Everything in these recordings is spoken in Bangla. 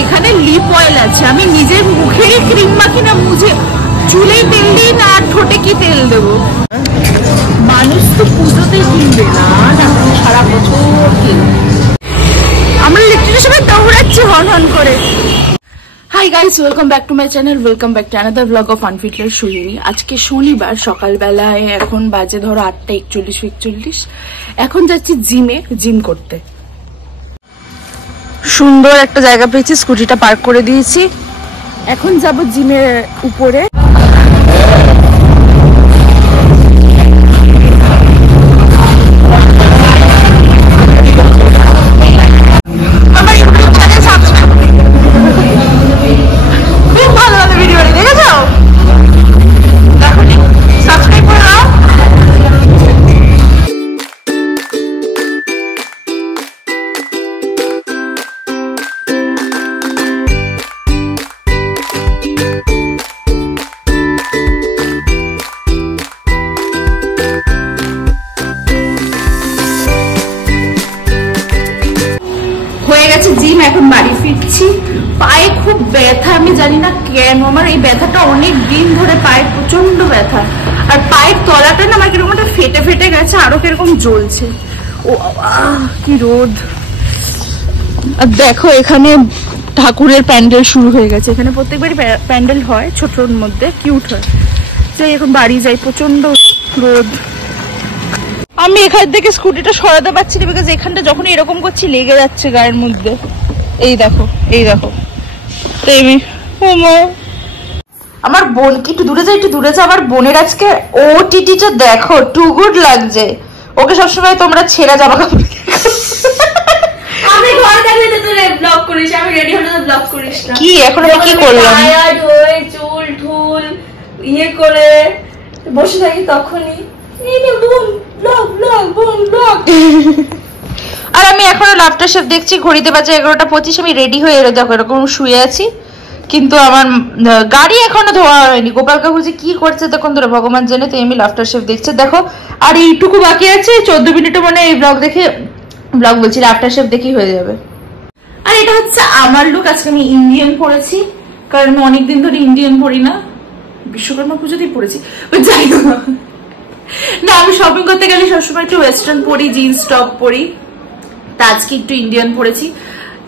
এখানে লিপ অয়েল আছে, আমি নিজের মুখেরই ক্রিম মাখি না, মুঝে চুলে তেল দিই না, আর ঠোঁটে কি তেল দেবো। মানুষ তো পুজোতেই কিনবে না, সারা বছর কিনবে। আমরা লিপস্টিকের সবাই দৌড়াচ্ছি হন হন করে। Hi guys, welcome back to my channel, welcome back to another vlog of আনফিটলের সোহিনী। আজকে শনিবার সকালবেলায়, এখন বাজে ধরো 8:41। এখন যাচ্ছি জিম করতে। সুন্দর একটা জায়গা পেয়েছি, স্কুটিটা পার্ক করে দিয়েছি। এখন যাব জিমের উপরে। জিম, এখন বাড়ি ফিরছি। পায়ে খুব ব্যথা, আমি জানি না কেন, আমার এই ব্যথাটা অনেক দিন ধরে, পায়ে প্রচন্ড ব্যথা। আর পায়ের তলাটা না আমার কিরকম একটা ফেটে ফেটে গেছে, আরো কিরকম জ্বলছে। ও কি রোদ। আর দেখো এখানে ঠাকুরের প্যান্ডেল শুরু হয়ে গেছে। এখানে প্রত্যেকবারই প্যান্ডেল হয়, ছোটর মধ্যে কিউট হয়। যাই এখন বাড়ি যাই, প্রচন্ড রোদ। আমি এখান থেকে স্কুটিটা সরাতে পারছি না, বিকজ এখানটা যখন এরকম করছি লেগে যাচ্ছে গায়ের মধ্যে। এই দেখো আমার বোন কি একটু দূরে যায়, আমার বোনের আজকে ওটিটিটা দেখো, টু গুড লাগছে। ওকে সবসময় তোমরা ছেঁড়া জামা কাপড় আমি ঘরে থাকলে তো তুই ব্লগ করিস, আমি রেডি হলে তো ব্লগ করিস না। কি এখন আমি কি করলাম, চুল ঠুল ইয়ে করে বসে থাকি, তখনই আর আমি এখনো লাফটার শেফ দেখছি, ঘড়িতে বাজে 11:25। আমি রেডি হয়ে দেখো এরকম শুয়ে আছি, কিন্তু আমার গাড়ি এখনো ধোয়া হয়নি। গোপাল কাকু যে কি করছে তখন ধরে ভগবান জানে। তো আমি লাফটার শেফ দেখছে দেখো, আর এইটুকু বাকি আছে, 14 মিনিটে মানে এই ব্লগ বলছি লাফটার শেফ দেখি হয়ে যাবে। আর এটা হচ্ছে আমার লুক। আজকে আমি ইন্ডিয়ান পরেছি, কারণ আমি অনেকদিন ধরে ইন্ডিয়ান পরি না, বিশ্বকর্মা পুজোতেই পরেছি। যাই না, আমি শপিং করতে গেলে সবসময় একটু ওয়েস্টার্ন পরি, জিন্স টপ পরি। তা আজকে একটু ইন্ডিয়ান পরেছি,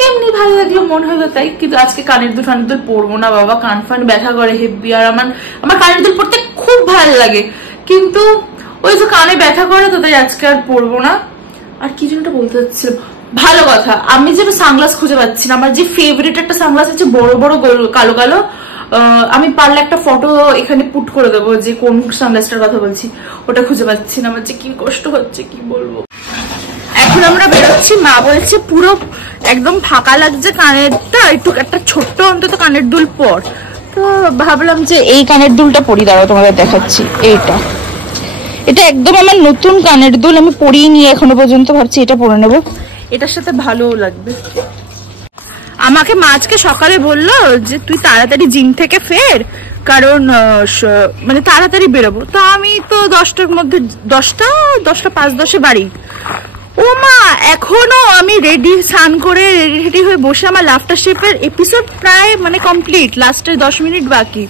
এমনি ভালো লাগলো, মন হলো তাই। কিন্তু আজকে কানের দুল পরবো না বাবা, কান ফান ব্যথা করে হেব্বি। আর আমার কানের দুল পরতে খুব ভালো লাগে, কিন্তু ওই যে কানে ব্যথা করে, তো তাই আজকে আর পরবো না। আর কি জন্য বলতে চাচ্ছিলাম, ভালো কথা, আমি যে সানগ্লাস খুঁজে পাচ্ছি না। আমার যে ফেভারিট একটা সানগ্লাস আছে, বড় বড় কালো কালো, আমি পারলে একটা ফটো এখানে পুট করে দেবো যে কোন সানগ্লাসটার কথা বলছি, ওটা খুঁজে পাচ্ছি না। আমার যে কি কষ্ট হচ্ছে কি বলবো। এখন আমরা বেরোচ্ছি, মা বলছে পুরো একদম ফাঁকা লাগছে কানেরটা, একটু একটা ছোট্ট অন্তত কানের দুল পর। তো ভাবলাম যে এই কানের দুলটা পরি, দাঁড়াও তোমাদের দেখাচ্ছি। এটা একদম আমার নতুন কানের দুল, আমি পরিয়ে নিয়ে এখনো পর্যন্ত, ভাবছি এটা পরে নেবো, এটার সাথে ভালোও লাগবে। আমাকে মা আজকে সকালে বললো যে তুই তাড়াতাড়ি জিম থেকে ফের, কারণ মানে তাড়াতাড়ি বেরোবো। তো আমি তো 10টার মধ্যে, 10টা 5:10 বাড়ি। ও মা, এখনো আমি রেডি, স্নান করে রেডি হয়ে বসে, আমার লাফটার শেফের এপিসোড প্রায় মানে কমপ্লিট, লাস্টের 10 মিনিট বাকি।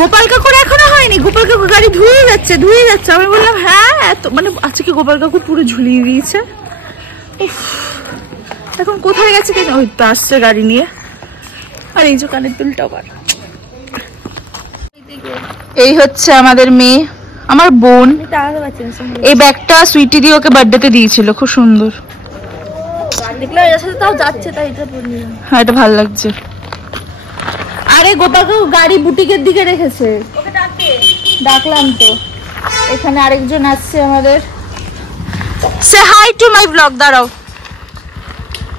গোপাল কাকুর এখনো হয়নি, গোপাল কাকু গাড়ি ধুয়ে যাচ্ছে। আমি বললাম হ্যাঁ, এত মানে আজকে গোপাল কাকু পুরো ঝুলিয়ে দিয়েছে। এখন কোথায় গেছে কেন, ওই তো আসছে গাড়ি নিয়ে। আর এই যে কানের দুলটা আবার। এই হচ্ছে আমাদের মেয়ে, আমার বোন। এই ব্যাগটা সুইটি দিয়ে ওকে বার্থডেতে দিয়েছিল, খুব সুন্দর। হ্যাঁ, এটা ভালো লাগছে। আরে গোপাল কাকু গাড়ি বুটিকের দিকে রেখেছে, ডাকলাম তো। এখানে আরেকজন আসছে আমাদের। সে হাই টু মাই ব্লগ, দাঁড়াও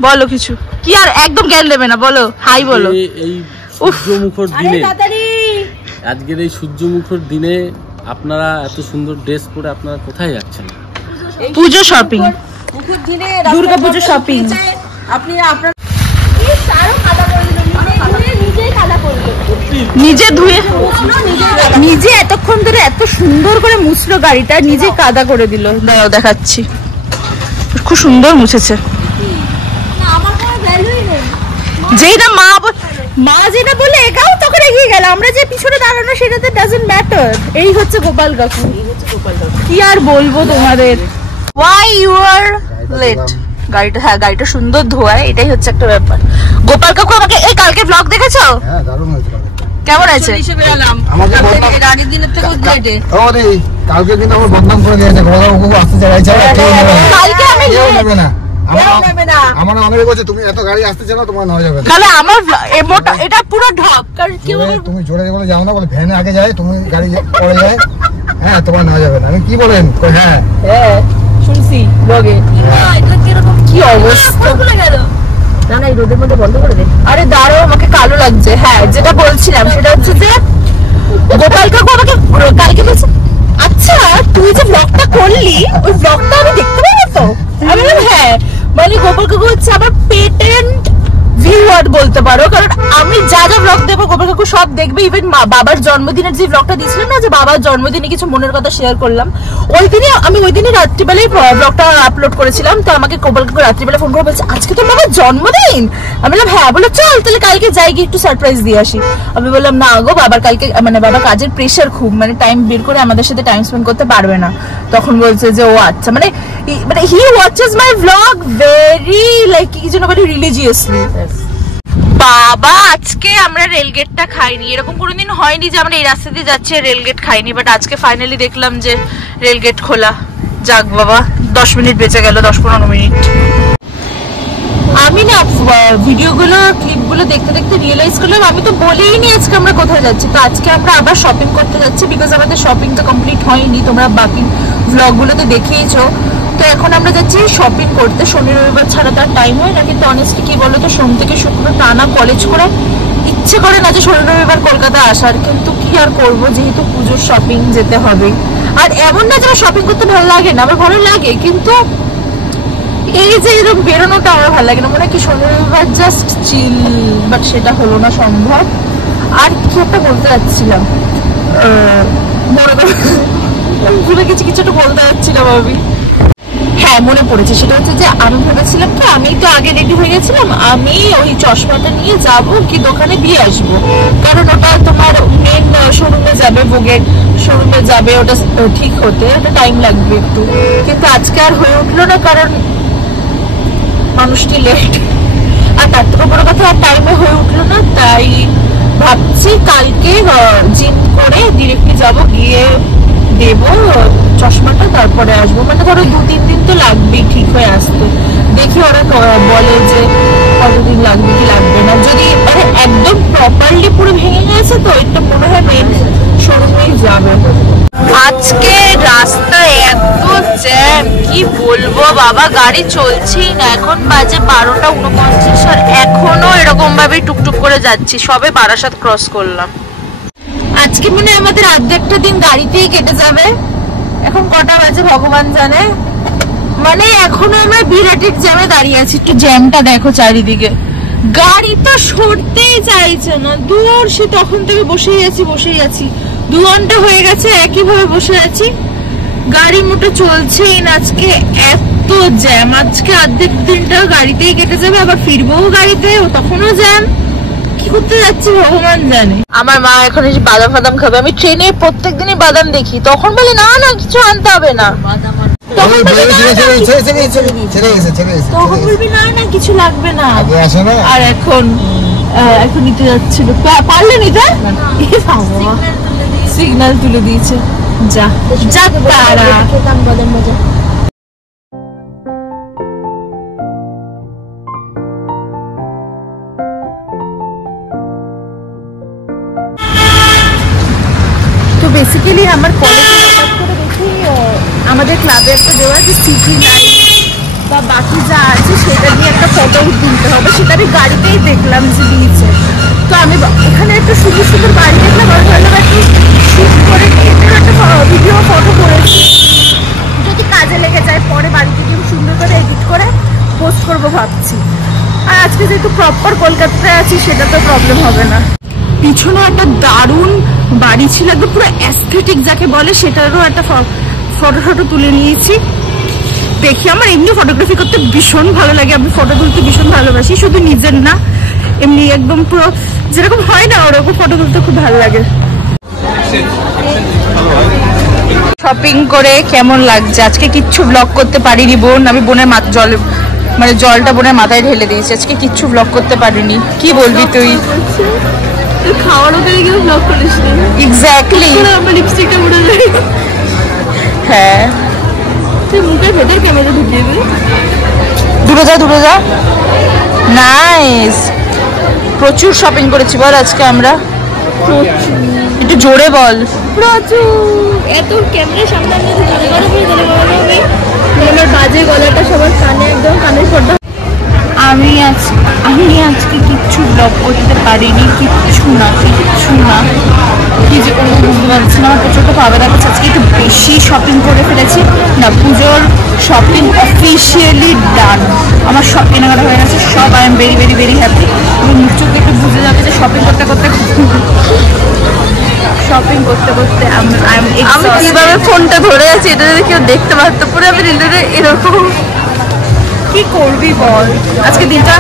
বলো কিছু। কি আর একদম জ্ঞান দেবে না, বলো হাই বলো। এই সূর্যমুখর দিনে, আজকের এই সূর্যমুখর দিনে আপনারা এত সুন্দর ড্রেস পরে আপনারা কোথায় যাচ্ছেন? পুজো শপিং, দুর্গা পুজো শপিং। আপনি আপনার নিজে ধুয়ে, নিজে এতক্ষণ ধরে এত সুন্দর করে মুছলো গাড়িটা, নিজে কাদা করে দিল। দাঁড়াও দেখাচ্ছি, খুব সুন্দর মুছেছে। যেই না মা যেটা বলে একাও তখন এগিয়ে গেল, আমরা যে পিছনে দাঁড়ানো সেটাতে ডাজন্ট ম্যাটার। এই হচ্ছে গোপাল কাকু, কি আর বলবো তোমাদের। Why you are late? গাড়িটা, হ্যাঁ গাড়িটা সুন্দর ধোয়ায়, এটাই হচ্ছে একটা ব্যাপার। গোপাল কাকু আমাকে এই কালকে ব্লগ দেখেছো? হ্যাঁ দারুণ হয়েছে। কেমন আছে? আগের দিনের থেকে লেটে। ওরে কালকে কিন্তু আমরা বদনাম করে দিয়েছে, গোপাল কাকু আসতে চাইছে না, কালকে আমি নেবে না। আমার অনেক বলছে তুমি এত গাড়ি আসতেছে না, তোমার নেওয়া যাবে না। তাহলে আমার এটা পুরো ঢপ, কারণ কি তুমি জোরে বলে যাও না, বলে ভ্যানে আগে যায়, তুমি গাড়ি পরে যায়, হ্যাঁ তোমার নেওয়া যাবে না। আমি কি বলেন? হ্যাঁ হ্যাঁ শুনছি ব্লগে। এটা কিরকম কি অবস্থা ভুলে গেল। না না এই রোদের মধ্যে বন্ধ করে দে। আরে দাঁড়াও, আমাকে কালো লাগছে। হ্যাঁ যেটা বলছিলাম সেটা হচ্ছে যে গোপাল কাকু আমাকে কালকে বলছে, আচ্ছা তুই যে ব্লগটা করলি ওই ব্লগটা আমি দেখতে পাবো তো? আমি বললাম হ্যাঁ। মানে গোপাল কাকু হচ্ছে আমার পেটেন্ট ভিউয়ার বলতে পারো, কারণ আমি যা যা ব্লগ দেবো গোপাল কাকু সব দেখবে। ইভেন বাবার জন্মদিনের যে ব্লগটা দিয়েছিলাম না, যে বাবার জন্মদিনে কিছু মনের কথা শেয়ার করলাম, ওই দিনই রাত্রিবেলায় ব্লগটা আপলোড করেছিলাম। তো আমাকে গোপাল কাকু রাত্রিবেলা ফোন করে বলছে আজকে তো বাবার জন্মদিন। আমি বললাম হ্যাঁ। বলে চল তাহলে কালকে যাই গিয়ে একটু সারপ্রাইজ দিয়ে আসি। আমি বললাম না গো, বাবার কালকে মানে বাবার কাজের প্রেশার খুব, মানে টাইম বের করে আমাদের সাথে টাইম স্পেন্ড করতে পারবে না। তখন বলছে যে ও আচ্ছা, মানে he watches my blog very like কি যেন বলে রিলিজিয়াসলি। বাবা আজকে আমরা রেলগেটটা খাইনি, এরকম কোনোদিন হয়নি যে আমরা এই রাস্তা দিয়ে যাচ্ছি রেলগেট খাইনি, বাট আজকে ফাইনালি দেখলাম যে রেলগেট খোলা। যাক বাবা, 10 মিনিট বেঁচে গেল, 10-15 মিনিট। আমি না ভিডিওগুলো ক্লিপগুলো দেখতে দেখতে রিয়েলাইজ করলাম আমি তো বলেই নি আজকে আমরা কোথায় যাচ্ছি। তো আজকে আমরা আবার শপিং করতে যাচ্ছি, বিকজ আমাদের শপিং তো কমপ্লিট হয়নি, তোমরা বাকি ব্লগগুলোতে দেখিয়েছো। তো এখন আমরা যাচ্ছি শপিং করতে। শনি রবিবার ছাড়া তার টাইম হয় না, কিন্তু অনেস্টলি কি বলো তো, সোম থেকে শুক্র টানা কলেজ করে ইচ্ছে করে না যে শনি রবিবার কলকাতা আসার, কিন্তু কি আর করবো, যেহেতু পুজোর শপিং যেতে হবে। আর এমন না যে শপিং করতে ভালো লাগে না, আমার ভালো লাগে, কিন্তু এই যে এরকম বেরোনোটা আমার ভালো লাগে না। মনে হয় কি শনি রবিবার জাস্ট চিল, বাট সেটা হলো না সম্ভব। আর কি একটা বলতে যাচ্ছিলাম, ভুলে গেছি, কিছু একটা বলতে যাচ্ছিলাম আমি। হ্যাঁ মনে পড়েছে, সেটা হচ্ছে যে আমি ভেবেছিলাম কি, আমি তো আগে রেডি হয়ে গেছিলাম, আমি ওই চশমাটা নিয়ে যাব কি দোকানে দিয়ে আসবো, কারণ ওটা তোমার মেন শোরুমে যাবে, ভোগের শোরুমে যাবে, ওটা ঠিক হতে ওটা টাইম লাগবে একটু। কিন্তু আজকে আর হয়ে উঠলো না, কারণ মানুষটি লেট, আর তার থেকে বড় কথা আর টাইমে হয়ে উঠলো না। তাই ভাবছি কালকে জিম করে ডিরেক্টলি যাব, গিয়ে দেবো চশমাটা, তারপরে আসবো। মানে ধরো 2-3 দিন তো লাগবেই ঠিক হয়ে আসতে। দেখি ওরা বলে যে কতদিন লাগবে কি লাগবে না। যদি মানে একদম প্রপারলি পুরো ভেঙে গেছে তো এটা মনে হয় মেন শোরুমেই যাবে। আজকে রাস্তায় এত জ্যাম কি বলবো বাবা, গাড়ি চলছেই না। এখন বাজে 12:49 আর এখনো এরকম ভাবে টুকটুক করে যাচ্ছি। সবে বারাসাত ক্রস করলাম। আজকে মনে হয় আমাদের অর্ধেকটা দিন গাড়িতেই কেটে যাবে। এখন কটা বাজে ভগবান জানে। মানে এখনো আমরা বিরাটের জ্যামে দাঁড়িয়ে আছি। একটু জ্যামটা দেখো চারিদিকে, গাড়ি তো সরতেই চাইছে না। দূর সে তখন থেকে বসেই আছি 2 ঘন্টা হয়ে গেছে একইভাবে বসে আছি, গাড়ি মোটে চলছেই না। আজকে এত জ্যাম, আজকে অর্ধেক দিনটা গাড়িতেই কেটে যাবে। আবার ফিরবো গাড়িতে, তখনও জ্যাম। কি করতে যাচ্ছি ভগবান জানে। আমার মা এখন এসে বাদাম ফাদাম খাবে। আমি ট্রেনে প্রত্যেকদিনই বাদাম দেখি, তখন বলে না না কিছু আনতে হবে না, তখন বলবি না না কিছু লাগবে না। আর এখন নিতে যাচ্ছিল, পারলে নিতে, সিগন্যাল তুলে দিয়েছে। যা যা তারা বাদাম মজা। তো বেসিক্যালি আমার কলেজে হঠাৎ করে দেখি আমাদের ক্লাবে একটা দেওয়া যে সিটি লাইট বা বাকি যা আছে সেটা নিয়ে একটা ফটো তুলতে হবে, সেটা আমি গাড়িতেই দেখলাম যে দিয়েছে। তো আমি এখানে একটা সুন্দর সুন্দর বাড়ি দেখলাম, আর ভাবলাম একটু শুট করে একটা ভিডিও ফটো করেছি, যদি কাজে লেগে যায় পরে বাড়িতে গিয়ে সুন্দর করে এডিট করে পোস্ট করবো ভাবছি। আর আজকে যেহেতু প্রপার কলকাতায় আছি সেটা তো প্রবলেম হবে না। পিছনে একটা দারুণ বাড়ি ছিল, একদম পুরো অ্যাস্থেটিক যাকে বলে, সেটারও একটা ফটো তুলে নিয়েছি। দেখি আমার এমনি ফটোগ্রাফি করতে ভীষণ ভালো লাগে, আমি ফটো তুলতে ভীষণ ভালোবাসি, শুধু নিজের না একদম পুরো যেরকম হয় না ওরকম ফটো তুলতে খুব ভালো লাগে। শপিং করে কেমন লাগছে? আজকে কিচ্ছু ব্লগ করতে পারিনি বোন, আমি বোনের জলটা বোনের মাথায় ঢেলে দিয়েছি, আজকে কিচ্ছু ব্লগ করতে পারিনি। কি বলবি তুই? খাওয়ার ওখানে গিয়ে ব্লগ করিস না? এক্স্যাক্টলি, আমার লিপস্টিকটা উড়ে যায়। হ্যাঁ তুই মুখের ভেতর ক্যামেরা ঢুকিয়ে দে। দূরে যা। নাইস, প্রচুর শপিং করেছি বল আজকে আমরা। একটু জোরে বল। প্রচুর। এত ক্যামেরার সামনে আমি তাহলে আমার বাজে গলাটা সবার কানে, একদম কানের পর্দা। আমি আজকে কিচ্ছু ব্লগ করতে পারিনি, কিচ্ছু না। কি যে কোনো বুঝতে পারছি না, আমার প্রচুর ভালো লাগছে। আজকে একটু বেশি শপিং করে ফেলেছি না, পুজোর শপিং অফিসিয়ালি ডান, আমার সব কেনাকাটা হয়ে গেছে সব। I am very very very happy. আমি নিশ্চয়ই একটু বুঝে যাবে যে শপিং করতে আমি কিভাবে ফোনটা ধরে আছি, এটা যদি কেউ দেখতে পারতো পুরো আমি রিলেটে এরকম। কি করবি বল, আজকে দিনটা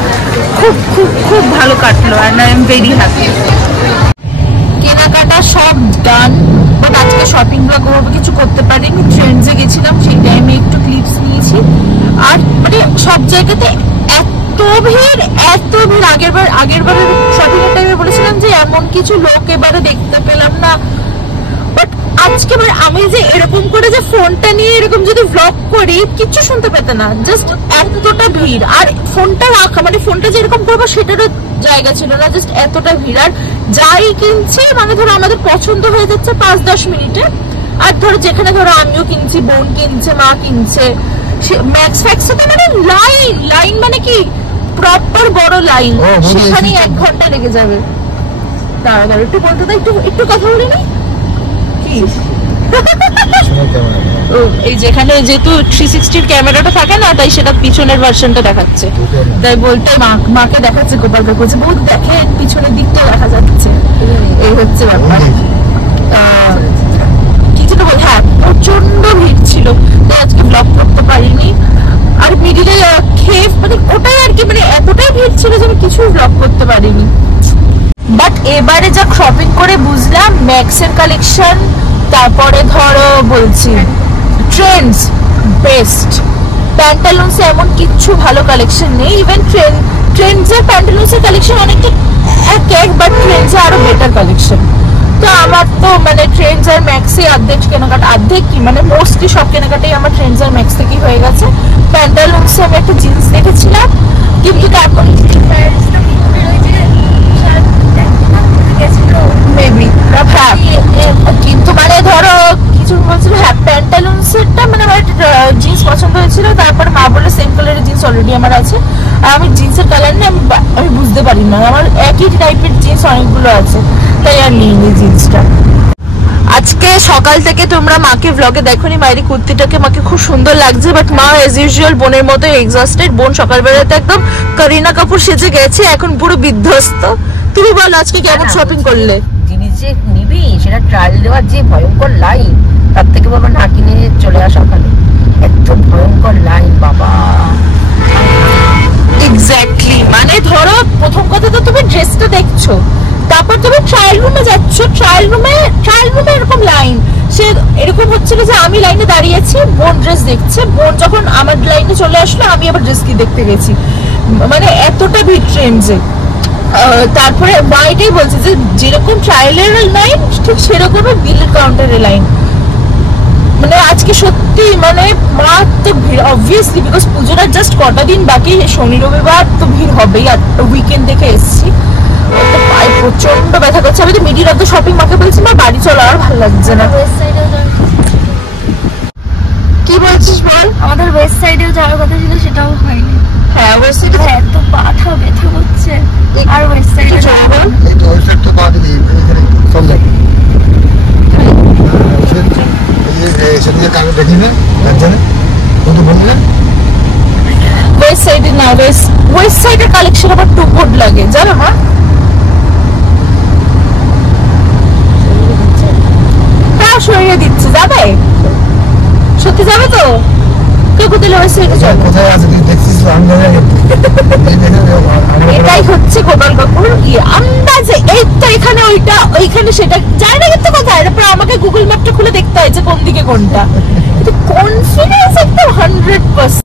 খুব খুব খুব ভালো কাটলো and I am very happy. কেনাকাটা সব ডান, বাট আজকে শপিং ব্লগ কিছু করতে পারিনি। ট্রেন্ডসে গেছিলাম, সেই টাইমে একটু ক্লিপস নিয়েছি। আর মানে সব জায়গাতে এত ভিড়। আগেরবার শপিং এর টাইমে বলেছিলাম যে এমন কিছু লোক এবারে দেখতে পেলাম না, বাট আজকে আমি যে এরকম করে যে ফোনটা নিয়ে এরকম যদি ব্লগ করি কিচ্ছু শুনতে পেতে না, জাস্ট এতটা ভিড়। আর ফোনটা রাখা মানে ফোনটা যে এরকম করবো সেটারও জায়গা ছিল না, জাস্ট এতটা ভিড়। আর যাই কিনছি মানে ধরো আমাদের পছন্দ হয়ে যাচ্ছে 5-10 মিনিটে। আর ধরো যেখানে ধরো আমিও কিনছি, বোন কিনছে, মা কিনছে, ম্যাক্স ফ্যাক্সে তো মানে লাইন মানে কি প্রপার বড় লাইন, সেখানেই 1 ঘন্টা লেগে যাবে। দাঁড়া একটু বলতে দাও, একটু কথা বলি না কি? এই যেখানে যেহেতু 360 ক্যামেরাটা থাকে না, তাই সেটা পিছনের ভার্সনটা দেখাচ্ছে, তাই বলতে মাকে দেখাচ্ছে গোপাল কাকু যে বহুত দেখে পিছনের দিকটা দেখা যাচ্ছে। এই হচ্ছে ব্যাপার। কিছু তো বল, হ্যাঁ প্রচন্ড ভিড় ছিল, তাই আজকে ব্লগ করতে পারিনি। আর মিডিলে খেয়ে মানে ওটাই আর কি, মানে এতটাই ভিড় ছিল যে আমি কিছু ব্লগ করতে পারিনি। বাট এবারে যা শপিং করে বুঝলাম, ম্যাক্সের কালেকশন, তারপরে ধরো বলছি ট্রেন্ডস বেস্ট। প্যান্টালুন্সে এমন কিচ্ছু ভালো কালেকশন নেই। ইভেন ট্রেন্ডসের প্যান্টালুন্সের কালেকশন অনেকটা এক, বাট ট্রেন্ডসে আরো বেটার কালেকশন। তো আমার তো মানে ট্রেন্ডস আর ম্যাক্সে অর্ধেক কি মানে মোস্টলি সব কেনাকাটাই আমার ট্রেন্ডস আর ম্যাক্স থেকেই হয়ে গেছে। প্যান্টালুন্সে আমি একটা জিন্স দেখেছিলাম, কিন্তু তারপর মেবি হ্যাঁ, কিন্তু মানে ধরো কিছু বলছিল হ্যাঁ প্যান্টালুন্সেরটা মানে আমার জিন্স পছন্দ হয়েছিল। তারপর মা বলে সেম কালারের জিন্স অলরেডি আমার আছে, আর আমি জিন্সের কালার নিয়ে আমি বুঝতে পারি না, আমার একই টাইপের জিন্স অনেকগুলো আছে, তাই আর নিইনি জিন্সটা। আজকে সকাল থেকে তোমরা মাকে ব্লগে দেখোনি, মায়ের কুর্তিটাকে মাকে খুব সুন্দর লাগছে, বাট মা এজ ইউজুয়াল বোনের মতো এক্সস্টেড। বোন সকালবেলাতে একদম করিনা কাপুর সেজে গেছে, এখন পুরো বিধ্বস্ত। তুমি বলো আজকে কেমন শপিং করলে? জিনিস যে নিবি সেটা ট্রায়াল দেওয়ার যে ভয়ঙ্কর লাইন, তার থেকে বাবা না কিনে চলে আসা ভালো। এত ভয়ঙ্কর লাইন বাবা। এক্স্যাক্টলি, মানে ধরো প্রথম কথা তো তুমি ড্রেসটা দেখছো, তারপর তুমি ট্রায়াল রুমে যাচ্ছ, ট্রায়াল রুমে এরকম লাইন। সে এরকম হচ্ছিল যে আমি লাইনে দাঁড়িয়েছি, বোন ড্রেস দেখছে, বোন যখন আমার লাইনে চলে আসলো আমি আবার ড্রেস কি দেখতে গেছি, মানে এতটা ভিড় ট্রেন্ডসে। তারপরে মা এটাই বলছে যে যেরকম ট্রায়ালের লাইন ঠিক সেরকমই বিলের কাউন্টারের লাইন। মানে আজকে সত্যি মানে মা তো ভিড় অবভিয়াসলি, বিকজ পুজোটা জাস্ট কটা দিন বাকি, শনি রবিবার তো ভিড় হবেই, আর উইকেন্ড দেখে এসছি, তো পায়ে প্রচন্ড ব্যথা করছে। আমি তো মিডিল অফ দ্য শপিং মাকে বলছি মা বাড়ি চলো, আর ভালো লাগছে না। কি বলছিস বল? আমাদের ওয়েস্ট সাইডেও যাওয়ার কথা ছিল, সেটাও হয়নি। হ্যাঁ ওয়েস্ট সাইডে এত পাঠা ব্যথা করছে, আর ওয়েস্ট সাইডে যাবো। এই তো ওয়েস্ট তো পা দিলি এখানে সব জায়গায়। সেদিকে কাগজ দেখি না জানে কত বললে ওয়েস্ট সাইডে না, ওয়েস্ট সাইডের কালেকশন আবার টু গুড লাগে জানো না। হ্যাঁ সরিয়ে দিচ্ছে, যাবে সত্যি যাবে তো? কেউ কোথায় ওয়েস্ট সাইডে যাবে? কোথায় আছে তুই দেখছিস? আমি জানি এটা এটাই হচ্ছে গোপাল কাকুর আন্দাজে, এই তো এখানে ওইটা ওইখানে সেটা জানি না কিন্তু কোথায়, তারপর আমাকে গুগল ম্যাপটা খুলে দেখতে হয় যে কোন দিকে কোনটা, কিন্তু কনফিডেন্স একদম 100%।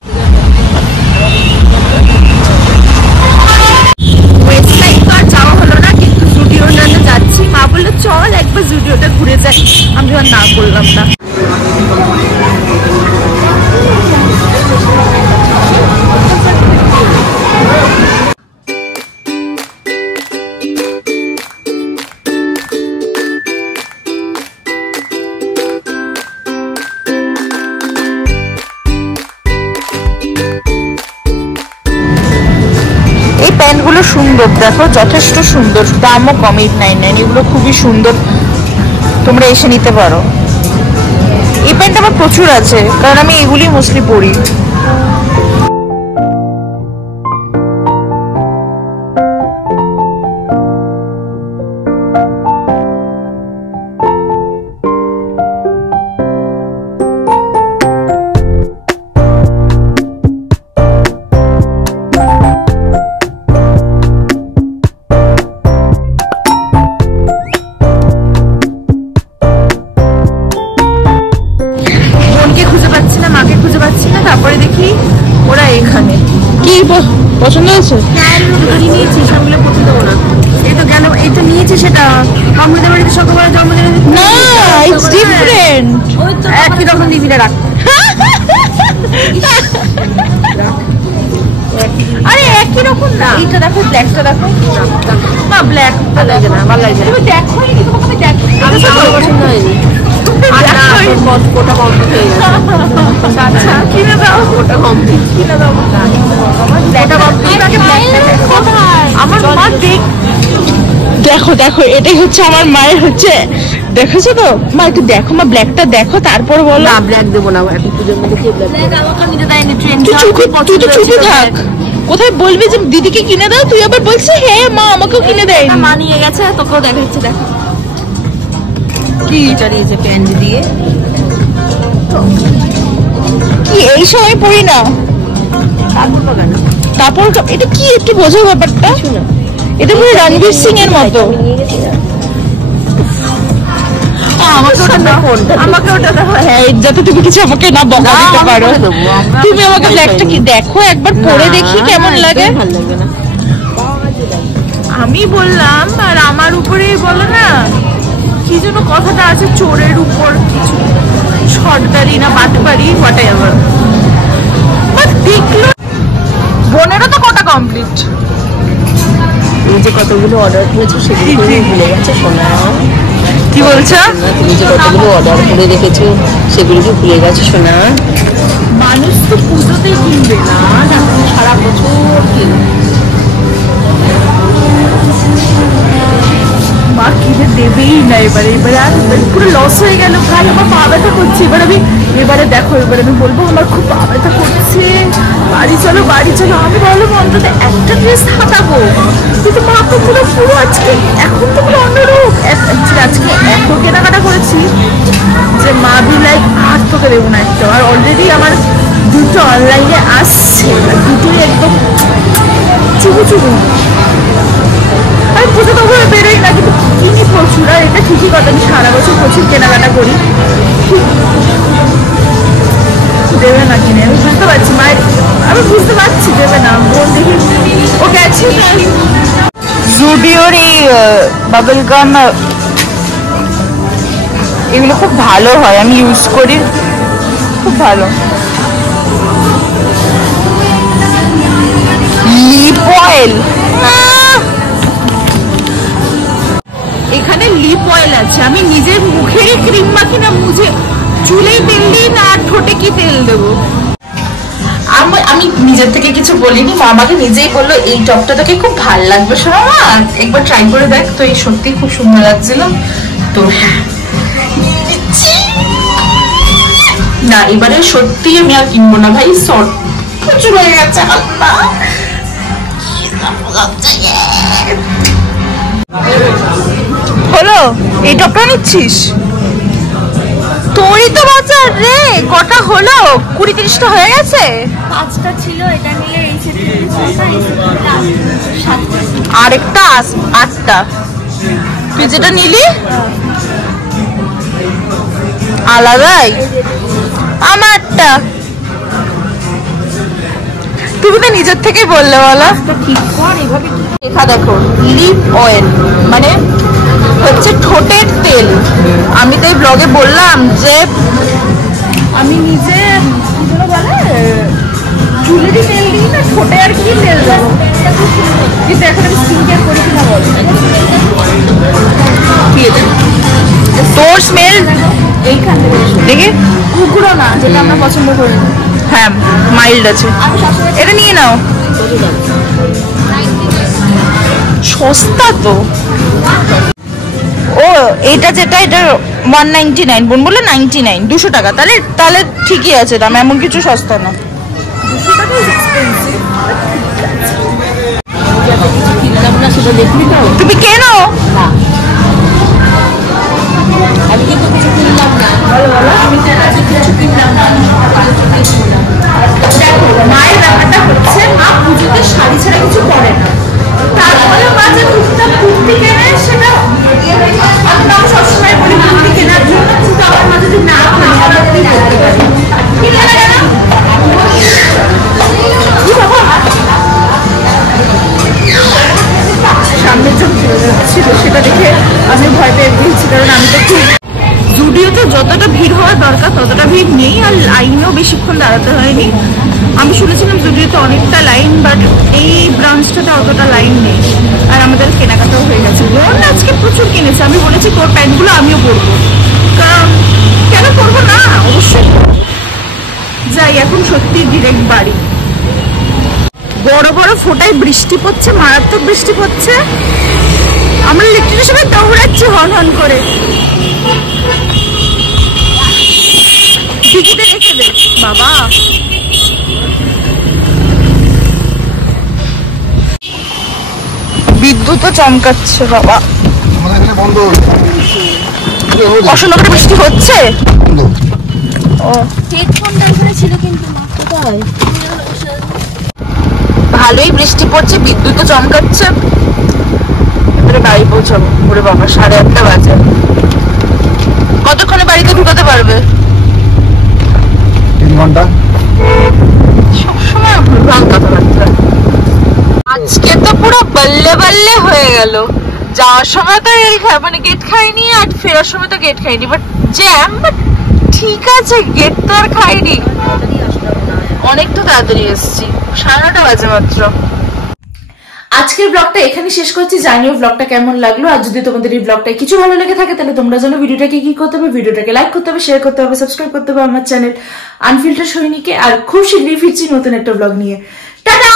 যাওয়া হলো না, কিন্তু জুডিও যাচ্ছি, মা বললো চল একবার জুডিওটা ঘুরে যাই, আমি আর না বললাম না। এই প্যান্টগুলো সুন্দর, দেখো যথেষ্ট সুন্দর, দামও কম, 899, এগুলো খুবই সুন্দর, তোমরা এসে নিতে পারো। এই প্যান্ট আমার প্রচুর আছে, কারণ আমি এগুলি মোস্টলি পরি। তারপরে দেখি ওরা এখানে কি পছন্দ হয়েছে, নিয়েছি সবগুলো পছন্দ ওরা। এই তো গেল, এই তো নিয়েছি সেটা আমাদের বাড়িতে সকালবেলা জন্মদিনে না, ইটস ডিফারেন্ট, একই রকম দিবিটা রাখ। আরে একই রকম না, এইটা দেখো, ব্ল্যাকটা দেখো না, ব্ল্যাক ভালো লাগে না, ভালো লাগে না, তুমি দেখোই নি, তোমাকে দেখো আমি আমার পছন্দ হয়নি। ওটা কমপ্লিট হয়ে গেছে, আচ্ছা কিনে দাও, ওটা কমপ্লিট কিনে দাও, ওটা কমপ্লিট আগে ব্ল্যাকটা দেখো। আমার মা দেখো দেখো এটাই হচ্ছে আমার মায়ের হচ্ছে, দেখেছো তো মা, একটু দেখো মা, ব্ল্যাকটা দেখো তারপর বলো। না ব্ল্যাক দেবো না, এখন পুজোর মধ্যে কি ব্ল্যাক আমাকে নিতে দেয়নি, ট্রেন তুই চুপে থাক, কোথায় বলবি যে দিদিকে কিনে দাও, তুই আবার বলছিস হ্যাঁ মা আমাকেও কিনে দেয়, মা নিয়ে গেছে, তোকেও দেখাচ্ছে, দেখো কি চালিয়েছে প্যান্ট দিয়ে, কি এই সময় পড়ি না কাপড় কেন, কাপড় এটা কি একটু বোঝো ব্যাপারটা, এটা পুরো রণবীর সিং এর মতো। আমাকে ওটা দেখো, হ্যাঁ যাতে তুমি কিছু আমাকে না বকা দিতে পারো, তুমি আমাকে ব্ল্যাকটা কি দেখো একবার পরে দেখি কেমন লাগে। আমি বললাম আর আমার উপরেই বলো না, কি যেন কথাটা আছে, চোরের উপর কিছু সর্দারি না বাটপারি হোয়াটএভার, বাট দেখলো বোনেরও তো কটা কমপ্লিট, এই যে কতগুলো অর্ডার করেছো সেগুলো ভুলে গেছে সোনা, কি বলছো তুমি যে কতগুলো অর্ডার করে রেখেছো সেগুলো কি ভুলে গেছো সোনা, মানুষ তো পুজোতেই কিনবে না, সারা বছর কিনবে, মা কিনে দেবেই না এবারে, আর পুরো লস হয়ে গেল ভাই, আমার পা ব্যথা করছে, এবারে দেখো এবারে আমি বলবো আমার খুব পা ব্যথা করছে, বাড়ি চলো বাড়ি চলো, আমি বললাম অন্তত একটা ড্রেস হাতাবো, কিন্তু মা তো পুরো পুরো আজকে এখন তো পুরো অন্যরূপ, আজকে এত কেনাকাটা করেছি যে মা বি লাইক আর তোকে দেবো না একটা, আর অলরেডি আমার দুটো অনলাইনে আসছে, দুটোই একদম চুবু চুবু, আমি পুজো তো ওভাবে বেরোই না, কিন্তু কিনি প্রচুর, আর এটা ঠিকই কথা আমি সারা বছর প্রচুর কেনাকাটা করি, দেবে না কিনে আমি বুঝতে পারছি, মায়ের আমি বুঝতে পারছি দেবে না, বোন দেখি ও গেছে। জুডিওর এই বাবল গাম এগুলো খুব ভালো হয়, আমি ইউজ করি, খুব ভালো। লিপ অয়েল, এখানে লিপ অয়েল আছে, আমি নিজের মুখে ক্রিম মাখি না, মুঝে চুলেই তেল দিই না, আর ঠোঁটে কি তেল দেবো, আমি নিজের থেকে কিছু বলিনি, মা আমাকে নিজেই বললো এই টপটা তোকে খুব ভালো লাগবে শোনা, মা একবার ট্রাই করে দেখ, তো এই সত্যি খুব সুন্দর লাগছিল, তো হ্যাঁ না এবারে সত্যি আমি আর কিনবো না ভাই, শর্ট প্রচুর হয়ে গেছে, হলো এই টপটা নিচ্ছিস, তোরই তো বাজার রে, কটা হলো 20-30টা হয়ে গেছে, 5টা ছিল, এটা নিয়ে এই সেটটা আরেকটা 8টা। তুই যেটা নিলি আলাদাই, আমারটা তুমি তো নিজের থেকেই বললে বলো। লেখা দেখো, লিপ অয়েল মানে হচ্ছে ঠোঁটের তেল। আমি তো এই ব্লগে বললাম যে আমি নিজে চুলেরই তেল দিই না, ঠোঁটে আর কি তেল দেবো, কিন্তু এখন আমি স্কিন কেয়ার করি কিনা বলো। তোর স্মেল এইখান থেকে দেখে উগ্র না, যেটা আমরা পছন্দ করি। হ্যাঁ মাইল্ড আছে, এটা নিয়ে নাও, সস্তা তো। ও এটা যেটা, এটা 199, বোন বলে 99, 200 টাকা। তাহলে তাহলে ঠিকই আছে দাম, এমন কিছু সস্তা না। 200 টাকা তুমি কেনো? আমি কিন্তু কিছু কিনলাম না। আমি কিছু কিনলাম না। দেখো মায়ের ব্যাপারটা হচ্ছে, মা পুজোতে শাড়ি ছাড়া কিছু পরে না, তারপরে মা যে টুকটাক কুর্তি কেনে সেটা আমি সবসময় বলি কুর্তি কেনার জন্য, কিন্তু আমার মা যদি না কেনে আমরা কি করতে পারি? ঠিক আছে না? সামনে চোখ ছিল সেটা দেখে আমি ভয় পেয়ে গিয়েছি, কারণ আমি তো খুব জুডিওতে যতটা ভিড় হওয়ার দরকার ততটা ভিড় নেই, আর লাইনেও বেশিক্ষণ দাঁড়াতে হয়নি। আমি শুনেছিলাম জুডিওতে অনেকটা লাইন, বাট এই ব্রাঞ্চটাতে অতটা লাইন নেই, আর আমাদের কেনাকাটাও হয়ে গেছে। বোন আজকে প্রচুর কিনেছে, আমি বলেছি তোর প্যান্টগুলো আমিও পরবো, কারণ কেন পরবো না, অবশ্যই যাই। এখন সত্যি ডিরেক্ট বাড়ি। বড় বড় ফোঁটায় বৃষ্টি পড়ছে, মারাত্মক বৃষ্টি পড়ছে। আমরা লিফটের সময় দৌড়াচ্ছি হন হন করে। টিকিটে রেখে দে বাবা। বিদ্যুৎ চমকাচ্ছে বাবা। অশোকনগরে বৃষ্টি হচ্ছে। ও হেডফোনটা এখানে ছিল কিন্তু না, কোথায়? ভালোই বৃষ্টি পড়ছে, বিদ্যুৎ চমকাচ্ছে। এবারে বাড়ি পৌঁছাবো। ওরে বাবা 8:30 বাজে। কতক্ষণে বাড়িতে ঢুকাতে পারবে? 3 ঘন্টা। সবসময় ভুলভাল কথাবার্তা। আজকে তো পুরো বল্লে বল্লে হয়ে গেল। যাওয়ার সময় তো রেল মানে গেট খাইনি, আর ফেরার সময় তো গেট খাইনি, বাট জ্যাম। বাট ঠিক আছে, গেট তো আর খাইনি। অনেক তো তাড়াতাড়ি এসেছি, 9:30 বাজে মাত্র। আজকের ব্লগটা এখানে শেষ করছি। জানিও ব্লগটা কেমন লাগলো, আর যদি তোমাদের এই ব্লগটায় কিছু ভালো লেগে থাকে তাহলে তোমরা জানো ভিডিওটাকে কি করতে হবে, ভিডিওটাকে লাইক করতে হবে, শেয়ার করতে হবে, সাবস্ক্রাইব করতে হবে আমার চ্যানেল আনফিল্টার সৈনিকে। আর খুব শীঘ্রই ফিরছি নতুন একটা ব্লগ নিয়ে। টাটা।